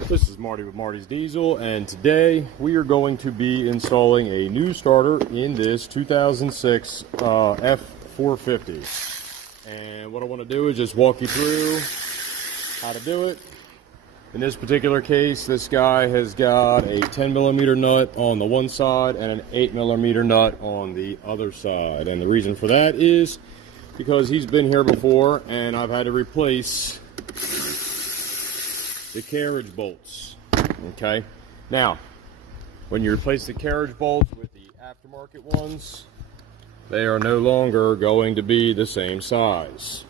This is Marty with Marty's Diesel, and today we are going to be installing a new starter in this 2006 F450. And what I want to do is just walk you through how to do it. In this particular case, this guy has got a 10mm nut on the one side and an 8mm nut on the other side. And the reason for that is because he's been here before and I've had to replace the carriage bolts. Okay, now when you replace the carriage bolts with the aftermarket ones, they are no longer going to be the same size.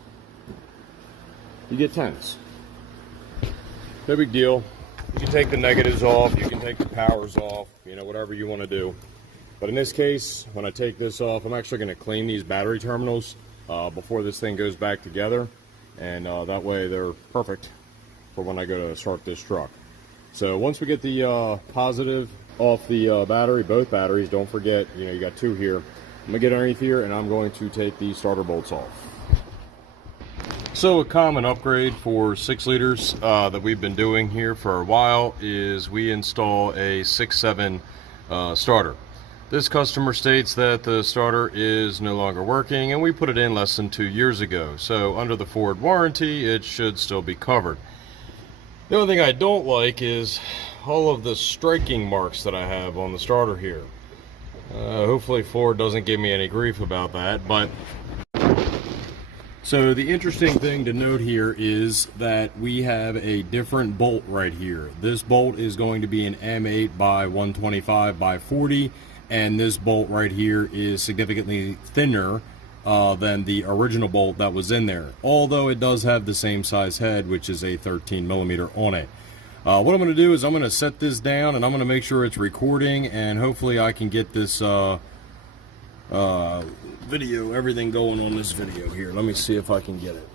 You get 10s. No big deal. You can take the negatives off, you can take the powers off, you know, whatever you want to do. But in this case, when I take this off, I'm actually going to clean these battery terminals before this thing goes back together, and that way they're perfect for when I go to start this truck. So once we get the positive off the battery, both batteries, don't forget, you know, you got two here. I'm gonna get underneath here and I'm going to take these starter bolts off. So a common upgrade for 6 liters that we've been doing here for a while is we install a 6.7 starter. This customer states that the starter is no longer working and we put it in less than 2 years ago. So under the Ford warranty, it should still be covered. The only thing I don't like is all of the striking marks that I have on the starter here. Hopefully Ford doesn't give me any grief about that, but so the interesting thing to note here is that we have a different bolt right here. This bolt is going to be an M8 by 125 by 40, and this bolt right here is significantly thinner than the original bolt that was in there, although it does have the same size head, which is a 13mm on it. What I'm going to do is I'm going to set this down and I'm going to make sure it's recording, and hopefully I can get this video, everything going on this video here. Let me see if I can get it.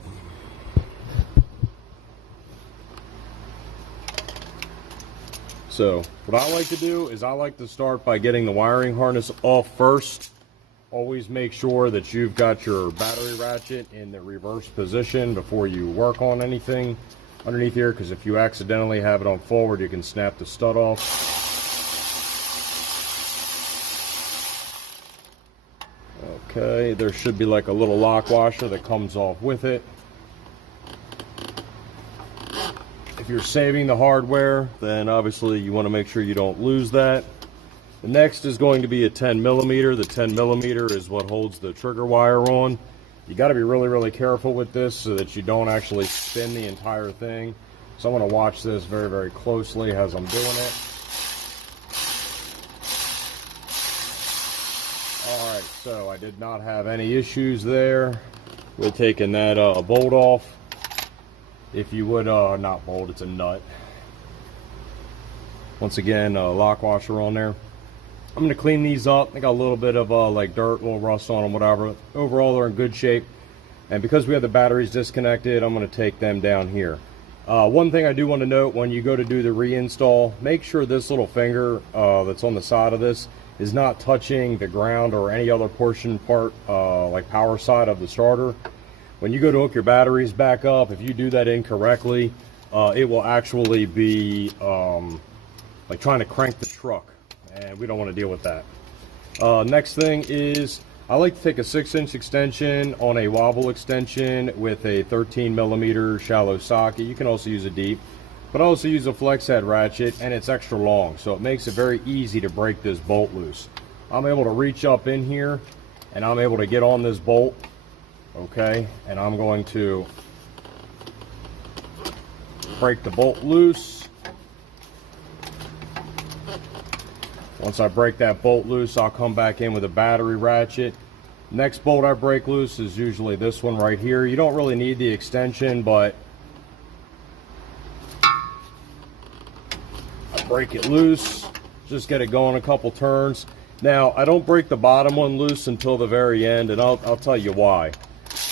So what I like to do is I like to start by getting the wiring harness off first. Always make sure that you've got your battery ratchet in the reverse position before you work on anything underneath here, because if you accidentally have it on forward, you can snap the stud off. Okay, there should be like a little lock washer that comes off with it. If you're saving the hardware, then obviously you want to make sure you don't lose that. The next is going to be a 10mm. The 10mm is what holds the trigger wire on. You got to be really careful with this so that you don't actually spin the entire thing. So I'm going to watch this very closely as I'm doing it. Alright, so I did not have any issues there with taking that bolt off. If you would, not bolt, it's a nut. Once again, lock washer on there. I'm going to clean these up. They got a little bit of like dirt, a little rust on them, whatever. Overall, they're in good shape. And because we have the batteries disconnected, I'm going to take them down here. One thing I do want to note, when you go to do the reinstall, make sure this little finger that's on the side of this is not touching the ground or any other part, like power side of the starter. When you go to hook your batteries back up, if you do that incorrectly, it will actually be like trying to crank the truck. And we don't want to deal with that. Next thing is, I like to take a 6-inch extension on a wobble extension with a 13mm shallow socket. You can also use a deep, but I also use a flex head ratchet, and it's extra long, so it makes it very easy to break this bolt loose. I'm able to reach up in here and I'm able to get on this bolt, okay, and I'm going to break the bolt loose. Once I break that bolt loose, I'll come back in with a battery ratchet. Next bolt I break loose is usually this one right here. You don't really need the extension, but I break it loose. Just get it going a couple turns. Now, I don't break the bottom one loose until the very end, and I'll tell you why.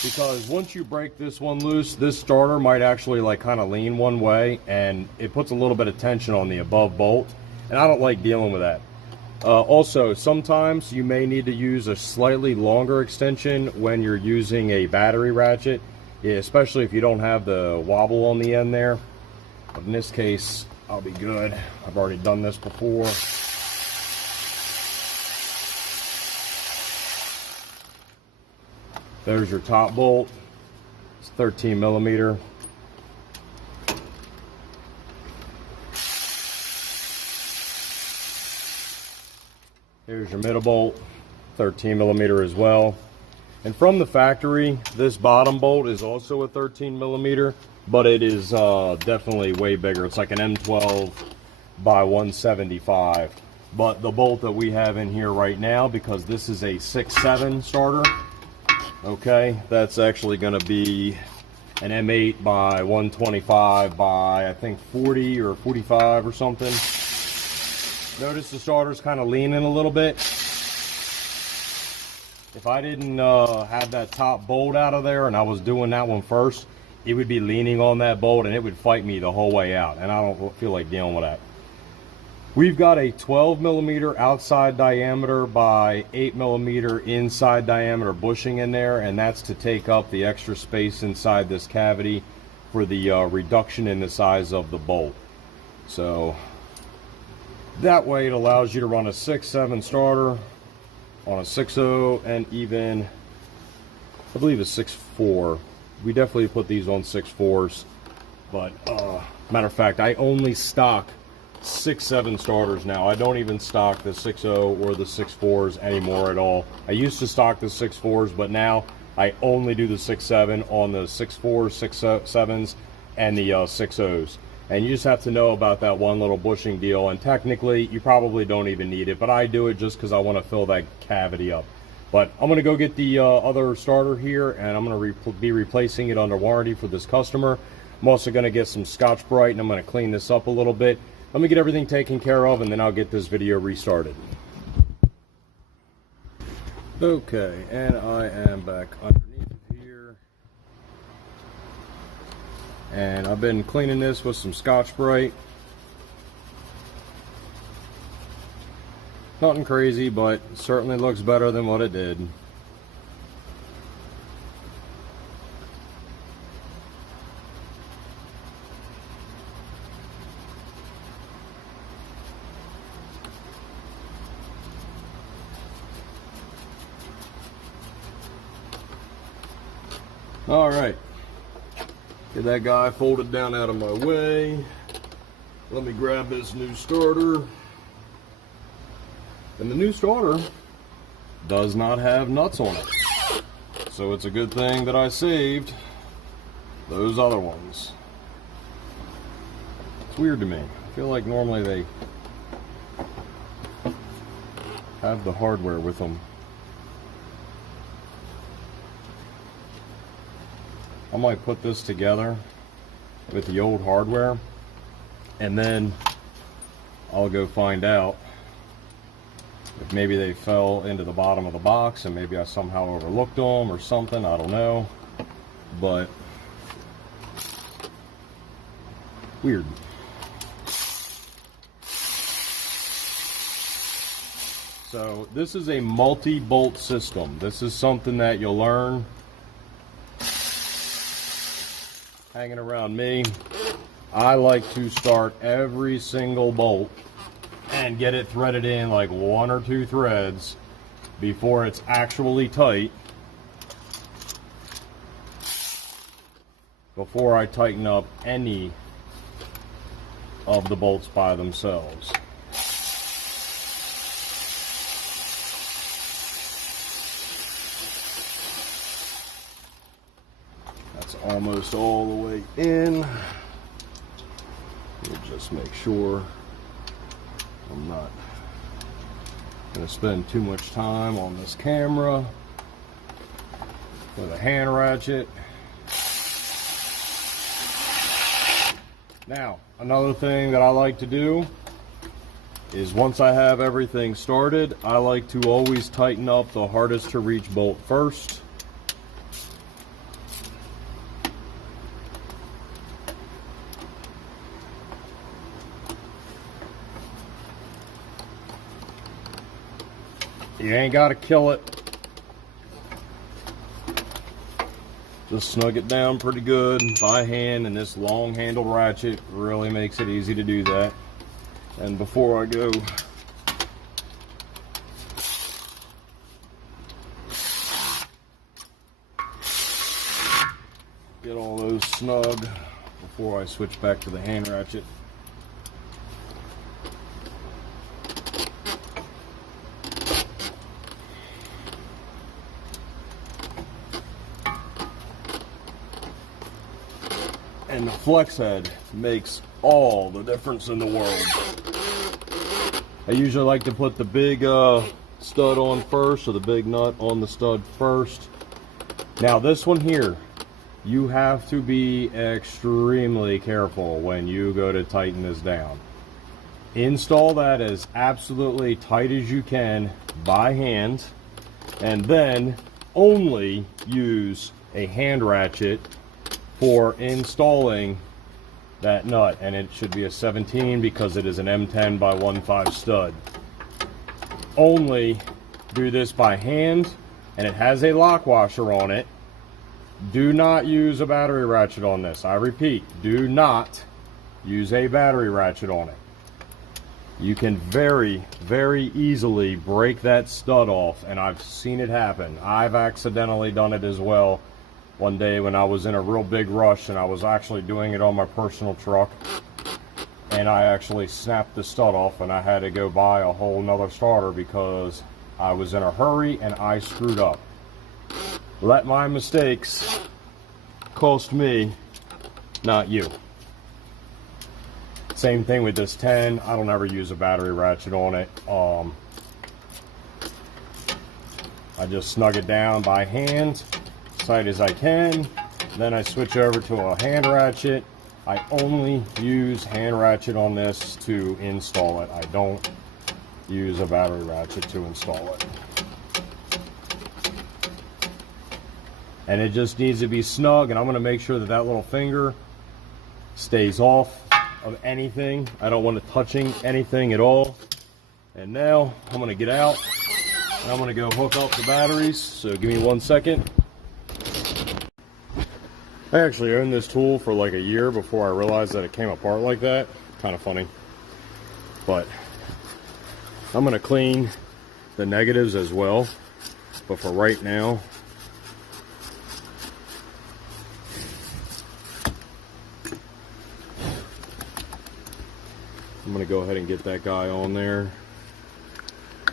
Because once you break this one loose, this starter might actually like kind of lean one way, and it puts a little bit of tension on the above bolt, and I don't like dealing with that. Also, sometimes you may need to use a slightly longer extension when you're using a battery ratchet, especially if you don't have the wobble on the end there. But in this case, I'll be good. I've already done this before. There's your top bolt. It's 13 millimeter. Here's your middle bolt, 13 millimeter as well. And from the factory, this bottom bolt is also a 13 millimeter, but it is definitely way bigger. It's like an M12 by 175. But the bolt that we have in here right now, because this is a 6.7 starter, okay, that's actually going to be an M8 by 125 by I think 40 or 45 or something. Notice the starter's kind of leaning a little bit. If I didn't have that top bolt out of there and I was doing that one first, it would be leaning on that bolt and it would fight me the whole way out, and I don't feel like dealing with that. We've got a 12 millimeter outside diameter by 8 millimeter inside diameter bushing in there, and that's to take up the extra space inside this cavity for the reduction in the size of the bolt. So that way it allows you to run a 6.7 starter on a 6.0 and even, I believe, a 6.4. We definitely put these on 6.4s, but matter of fact, I only stock 6.7 starters now. I don't even stock the 6.0 or the 6.4s anymore at all. I used to stock the 6.4s, but now I only do the 6.7 on the 6.4s, 6.7s, and the 6.0s. And you just have to know about that one little bushing deal, and technically you probably don't even need it, but I do it just because I want to fill that cavity up. But I'm going to go get the other starter here, and I'm going to be replacing it under warranty for this customer. I'm also going to get some Scotch-Brite, and I'm going to clean this up a little bit. Let me get everything taken care of, and then I'll get this video restarted. Okay, and I am back underneath here. And I've been cleaning this with some Scotch-Brite. Nothing crazy, but certainly looks better than what it did. All right. Get that guy folded down out of my way. Let me grab this new starter. And the new starter does not have nuts on it. So it's a good thing that I saved those other ones. It's weird to me. I feel like normally they have the hardware with them. I might put this together with the old hardware, and then I'll go find out if maybe they fell into the bottom of the box and maybe I somehow overlooked them or something. I don't know, but weird. So this is a multi-bolt system. This is something that you'll learn hanging around me. I like to start every single bolt and get it threaded in like 1 or 2 threads before it's actually tight, before I tighten up any of the bolts by themselves. Almost all the way in. We'll just make sure I'm not going to spend too much time on this camera with a hand ratchet. Now, another thing that I like to do is once I have everything started, I like to always tighten up the hardest to reach bolt first. You ain't got to kill it. Just snug it down pretty good by hand, and this long handled ratchet really makes it easy to do that. And before I go, get all those snug before I switch back to the hand ratchet. And the flex head makes all the difference in the world. I usually like to put the big stud on first, or the big nut on the stud first. Now this one here, you have to be extremely careful when you go to tighten this down. Install that as absolutely tight as you can by hand, and then only use a hand ratchet for installing that nut, and it should be a 17 because it is an M10 by 1.5 stud. Only do this by hand, and it has a lock washer on it. Do not use a battery ratchet on this. I repeat, do not use a battery ratchet on it. You can very, very easily break that stud off, and I've seen it happen. I've accidentally done it as well. One day when I was in a real big rush, and I was actually doing it on my personal truck, and I actually snapped the stud off, and I had to go buy a whole nother starter because I was in a hurry and I screwed up. Let my mistakes cost me, not you. Same thing with this 10. I don't ever use a battery ratchet on it. I just snug it down by hand, tight as I can. Then I switch over to a hand ratchet. I only use hand ratchet on this to install it. I don't use a battery ratchet to install it. And it just needs to be snug, and I'm going to make sure that that little finger stays off of anything. I don't want it touching anything at all. And now I'm going to get out, and I'm going to go hook up the batteries. So give me 1 second. I actually owned this tool for like a year before I realized that it came apart like that. Kind of funny. But I'm going to clean the negatives as well. But for right now, I'm going to go ahead and get that guy on there.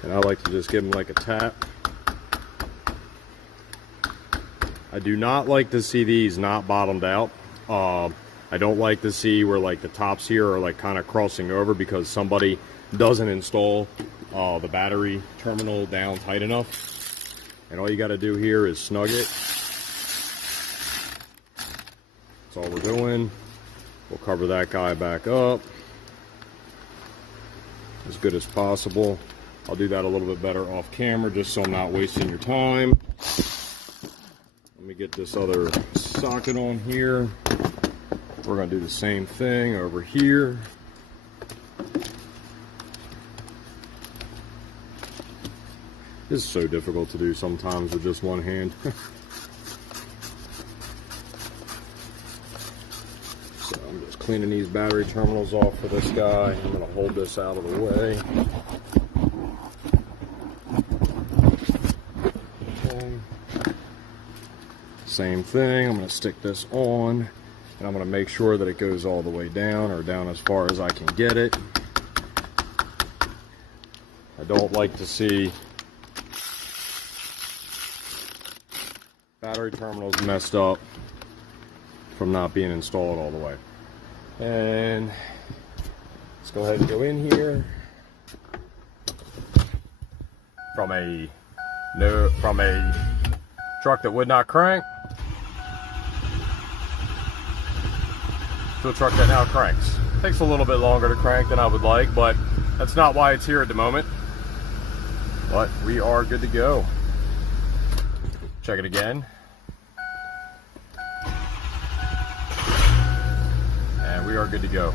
And I like to just give him like a tap. I do not like to see these not bottomed out. I don't like to see where like the tops here are like kind of crossing over because somebody doesn't install the battery terminal down tight enough. And all you got to do here is snug it. That's all we're doing. We'll cover that guy back up as good as possible. I'll do that a little bit better off camera just so I'm not wasting your time. Let me get this other socket on here. We're going to do the same thing over here. This is so difficult to do sometimes with just one hand. So I'm just cleaning these battery terminals off for this guy. I'm going to hold this out of the way. Same thing, I'm going to stick this on, and I'm going to make sure that it goes all the way down, or down as far as I can get it. I don't like to see battery terminals messed up from not being installed all the way. And let's go ahead and go in here. From a truck that would not crank to a truck that now cranks. Takes a little bit longer to crank than I would like, but that's not why it's here at the moment. But we are good to go. Check it again. And we are good to go.